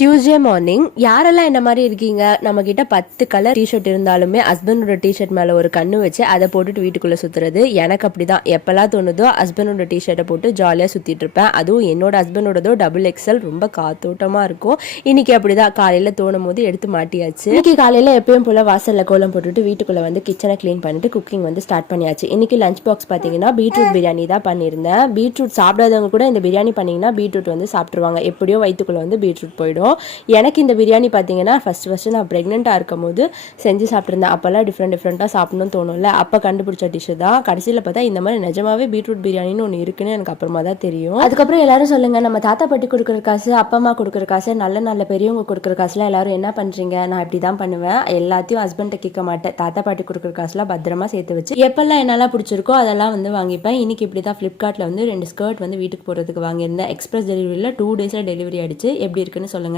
Tuesday morning யாரெல்லாம் என்ன மாதிரி இருக்கீங்க? நம்ம கிட்ட 10 கலர் டிஷர்ட் இருந்தாலுமே ஹஸ்பண்டோட டிஷர்ட் மேல ஒரு கண்ணு வச்சு அதை போட்டுட்டு வீட்டுக்குள்ள சுத்துறது எனக்கு அப்படிதான். எப்பெல்லாம் தோணுதோ ஹஸ்பண்டோட டிஷர்ட்டை போட்டு ஜாலியா சுத்திட்டு இருப்பேன். அதுவும் என்னோட ஹஸ்பண்டோடதோ டபுள் எக்ஸல், ரொம்ப காத்தோட்டமா இருக்கும். இன்னைக்கு அப்படிதான் காலையில தோணும் போது எடுத்து மாட்டியாச்சு. இன்னைக்கு காலையில எப்பயும் போல வாசல்ல கோலம் போட்டுட்டு வீட்டுக்குள்ள வந்து கிச்சனை கிளீன் பண்ணிட்டு குக்கிங் வந்து ஸ்டார்ட் பண்ணியாச்சு. இன்னைக்கு லஞ்ச் பாக்ஸ் பாத்தீங்கன்னா பீட்ரூட் பிரியாணி தான் பண்ணியிருந்தேன். பீட்ரூட் சாப்பிடாதவங்க கூட இந்த பிரியாணி பண்ணீங்கன்னா பீட்ரூட் வந்து சாப்பிட்டுருவாங்க. எப்படியோ வயிற்றுக்குள்ள வந்து பீட்ரூட் போயிடும். எனக்கு இந்த பிரியாணி பார்த்தீங்கன்னா ஃபர்ஸ்ட் நான் ப்ரெக்னெண்ட்டாக இருக்கும் போது செஞ்சு சாப்பிட்ருந்தேன். அப்போல்லாம் டிஃப்ரெண்ட்டாக சாப்பிடணும்னு தோணும்ல, அப்போ கண்டுபிடிச்ச டிஷ்ஷு தான். கடைசியில் பார்த்தா இந்த மாதிரி நிஜமாவே பீட்ரூட் பிரியாணின்னு ஒன்று இருக்குன்னு எனக்கு அப்புறமா தான் தெரியும். அதுக்கப்புறம் எல்லாரும் சொல்லுங்கள், நம்ம தாத்தா பாட்டி கொடுக்குற காசு, அப்பா அம்மா கொடுக்குற காசு, நல்ல பெரியவங்க கொடுக்குற காசுலாம் எல்லாரும் என்ன பண்ணுறீங்க? நான் இப்படி தான் பண்ணுவேன். எல்லாத்தையும் ஹஸ்பண்ட்டை கேட்க மாட்டேன். தாத்தா பாட்டி கொடுக்குற காசுலாம் பத்திரமா சேர்த்து வச்சு எப்பெல்லாம் என்னெல்லாம் பிடிச்சிருக்கோ அதெல்லாம் வந்து வாங்கிப்பேன். இன்னைக்கு இப்படி தான் ஃப்ளிப்கார்ட்டில் வந்து 2 ஸ்கர்ட் வந்து வீட்டுக்கு போகிறதுக்கு வாங்கியிருந்தேன். எக்ஸ்பிரஸ் டெலிவரியில் 2 டேஸில் டெலிவரி ஆகிடுச்சு. எப்படி இருக்குன்னு சொல்லுங்கள்.